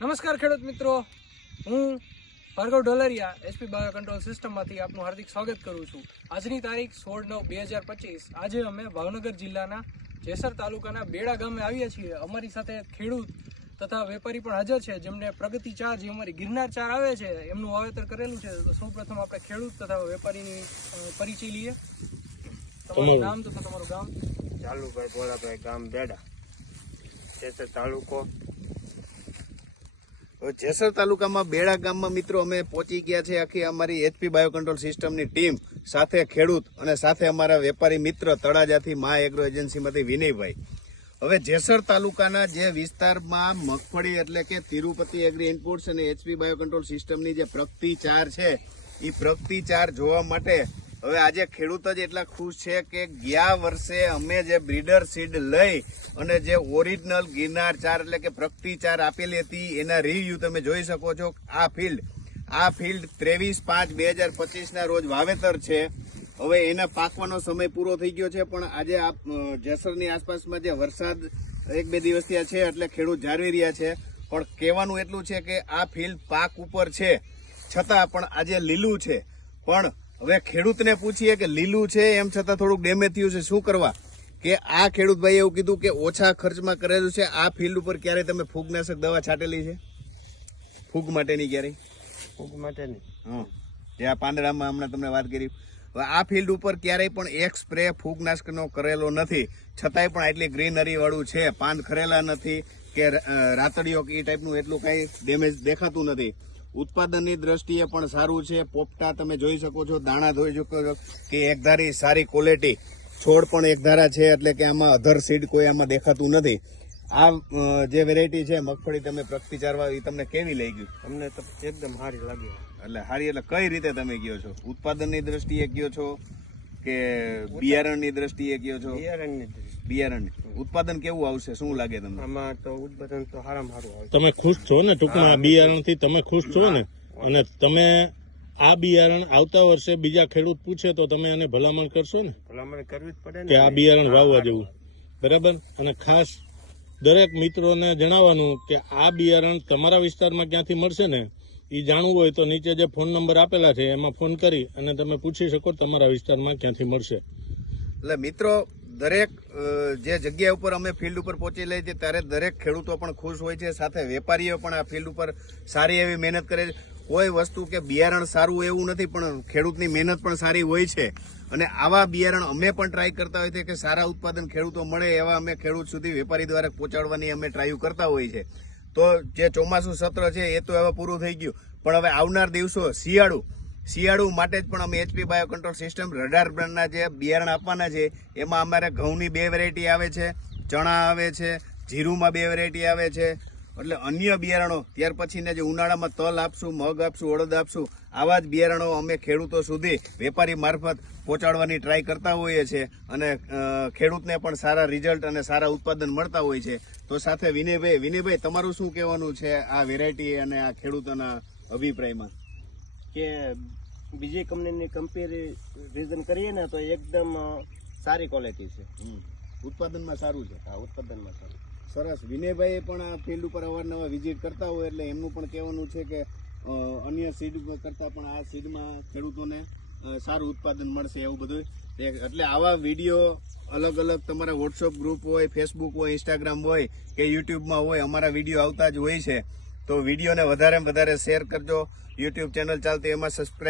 નમસ્કાર ખેડૂત મિત્રો. હું Bhargav Dholariya S P bio control સિસ્ટમમાંથી આપનું હાર્દિક સ્વાગત કરું છું. આજની તારીખ સોળ નવ બે હજાર પચીસ. આજે અમે ભાવનગર જિલ્લાના જેસર તાલુકાના બેડા ગામે આવ્યા છીએ. અમારી સાથે ખેડૂત તથા વેપારી પણ હાજર છે જેમને પ્રગતિ ચા જે અમારી ગિરનાર ચાર આવે છે એમનું વાવેતર કરેલું છે. તો સૌ પ્રથમ આપણે ખેડૂત તથા વેપારીની પરિચય લઈએ. તમારું નામ તથા તમારું ગામ? ચાલુભાઈ ભોળાભાઈ ગામ બેડા. જેસર તાલુકો હવે જેસર તાલુકામાં બેડા ગામમાં મિત્રો અમે પહોંચી ગયા છે આખી અમારી એચપી બાયો કંટ્રોલ સિસ્ટમની ટીમ સાથે ખેડૂત અને સાથે અમારા વેપારી મિત્ર તળાજાથી મા એગ્રો એજન્સીમાંથી વિનયભાઈ. હવે જેસર તાલુકાના જે વિસ્તારમાં મગફળી એટલે કે તિરુપતિ એગ્રી ઇનપુટ્સ અને એચપી બાયો કંટ્રોલ સિસ્ટમની જે પ્રગતિ ચાર છે એ પ્રગતિ ચાર જોવા માટે હવે આજે ખેડૂત જ એટલા ખુશ છે કે ગયા વર્ષે અમે જે બ્રીડર સીડ લઈ અને જે ઓરિજિનલ ગિરનાર ચાર એટલે કે પ્રગતિ ચાર આપેલી હતી, એના રિવ્યુ તમે જોઈ શકો છો. આ ફિલ્ડ આ ફિલ્ડ ત્રેવીસ પાંચ બે હજાર પચીસના રોજ વાવેતર છે. હવે એના પાકવાનો સમય પૂરો થઈ ગયો છે, પણ આજે આ જેસરની આસપાસમાં જે વરસાદ એક બે દિવસથી આ છે એટલે ખેડૂત જાળવી રહ્યા છે. પણ કહેવાનું એટલું છે કે આ ફિલ્ડ પાક ઉપર છે. છતાં પણ આજે લીલું છે. પણ હવે ખેડૂતને પૂછીએ કે લીલું છે એમ છતાં થોડુંક ડેમેજ થયું છે શું કરવા? કે આ ખેડૂત ભાઈએ એવું કીધું કે ઓછા ખર્ચમાં કરેલું છે આ ફિલ્ડ ઉપર ક્યારે તમે ફૂગનાશક દવા છાંટેલી છે? ફૂગ માટેની ક્યારેય? ફૂગ માટેની. હં. જે આ પાંદડામાં હમણાં તમને વાત કરી. હવે આ ફિલ્ડ ઉપર ક્યારેય પણ એક સ્પ્રે ફૂગનાશકનો કરેલો નથી. છતાંય પણ આટલી ગ્રીનરી વાળું છે પાન ખરેલા નથી કે રાતડીઓ કે એ ટાઈપનું એટલું કાંઈ ડેમેજ દેખાતું નથી. ઉત્પાદનની દ્રષ્ટિએ પણ સારું છે. પોપટા તમે જોઈ શકો છો દાણા જોઈ શકો છો કે એકધારી સારી ક્વોલિટી છોડ પણ એકધારા છે એટલે કે આમાં અધર સીડ કોઈ આમાં દેખાતું નથી. આ જે વેરાયટી છે મગફળી તમે પ્રગતિ ચારવા એ તમને કેવી લઈ ગયું તમને એકદમ સારી લાગી. એટલે સારી એટલે કઈ રીતે તમે ગયો છો? ઉત્પાદનની દ્રષ્ટિએ ગયો છો? કે બિયારણની દ્રષ્ટિએ કયો છો? બિયારણની દ્રષ્ટિએ. બિયારણ ઉત્પાદન કેવું આવશે? શું લાગે તમને? આમાં તો ઉત્પાદન તો સારામાં સારું આવે તમે ખુશ છો ને? ટૂંકમાં આ બિયારણથી તમે ખુશ છો ને? અને તમે આ બિયારણ આવતા વર્ષે બીજા ખેડૂત પૂછે તો તમે એને ભલામણ કરશો ને? ભલામણ કરવી જ પડે કે આ બિયારણ વાવવા જેવું. બરાબર? અને ખાસ દરેક મિત્રોને જણાવવાનું કે આ બિયારણ તમારા વિસ્તારમાં ક્યાંથી મળશે ને? એ જાણવું હોય તો નીચે જે ફોન નંબર આપેલા છે, એમાં ફોન કરી અને તમે પૂછી શકો તમારા વિસ્તારમાં ક્યાંથી મળશે. એટલે મિત્રો, દરેક જે જગ્યા ઉપર અમે ફિલ્ડ ઉપર પહોંચી લઈએ છીએ, ત્યારે દરેક ખેડૂતો પણ ખુશ હોય છે, સાથે વેપારીઓ પણ આ ફિલ્ડ ઉપર સારી એવી મહેનત કરે છે. કોઈ વસ્તુ કે બિયારણ સારું એવું નથી, પણ ખેડૂતની મહેનત પણ સારી હોય છે. અને આવા બિયારણ અમે પણ ટ્રાય કરતા હોય છે કે સારા ઉત્પાદન ખેડૂતો મળે એવા અમે ખેડૂત સુધી વેપારી દ્વારા પહોંચાડવાની અમે ટ્રાય કરતા હોઈએ છે. તો જે ચોમાસું સત્ર છે એ તો હવે પૂરું થઈ ગયું. પણ હવે આવનાર દિવસો શિયાળુ શિયાળુ માટે જ પણ અમે H P bio control system radar બ્રાન્ડના જે બિયારણ આપવાના છે, એમાં અમારે ઘઉંની બે વેરાયટી આવે છે, ચણા આવે છે, જીરુમાં બે વેરાયટી આવે છે એટલે અન્ય બિયારણો ત્યાર પછીને જે ઉનાળામાં તલ આપશું મગ આપશું અડદ આપશું આવા જ બિયારણો અમે ખેડૂતો સુધી વેપારી મારફત પહોંચાડવાની ટ્રાય કરતા હોઈએ છીએ અને ખેડૂતને પણ સારા રિઝલ્ટ અને સારા ઉત્પાદન મળતા હોય છે. તો સાથે વિનયભાઈ વિનયભાઈ તમારું શું કહેવાનું છે આ વેરાયટી અને આ ખેડૂતોના અભિપ્રાયમાં? કે બીજી કંપનીની કમ્પેરિઝન કરીએ ને તો એકદમ સારી ક્વોલિટી છે. ઉત્પાદનમાં સારું છે? આ ઉત્પાદનમાં સારું. સરસ. વિનયભાઈ પણ આ ફિલ્ડ ઉપર અવારનવાર વિઝિટ કરતા હોય એટલે એમનું પણ કહેવાનું છે કે અન્ય સીડ કરતાં પણ આ સીડમાં ખેડૂતોને સારું ઉત્પાદન મળશે એવું બધું. એટલે આવા વીડિયો અલગ અલગ તમારા વોટ્સઅપ ગ્રુપ હોય ફેસબુક હોય ઇન્સ્ટાગ્રામ હોય કે યુટ્યુબમાં હોય, અમારા વીડિયો આવતા જ હોય છે. તો વિડીયોને વધારે વધારે શેર કરજો. યુટ્યુબ ચેનલ ચાલતી એમાં સબસ્ક્રાઈબ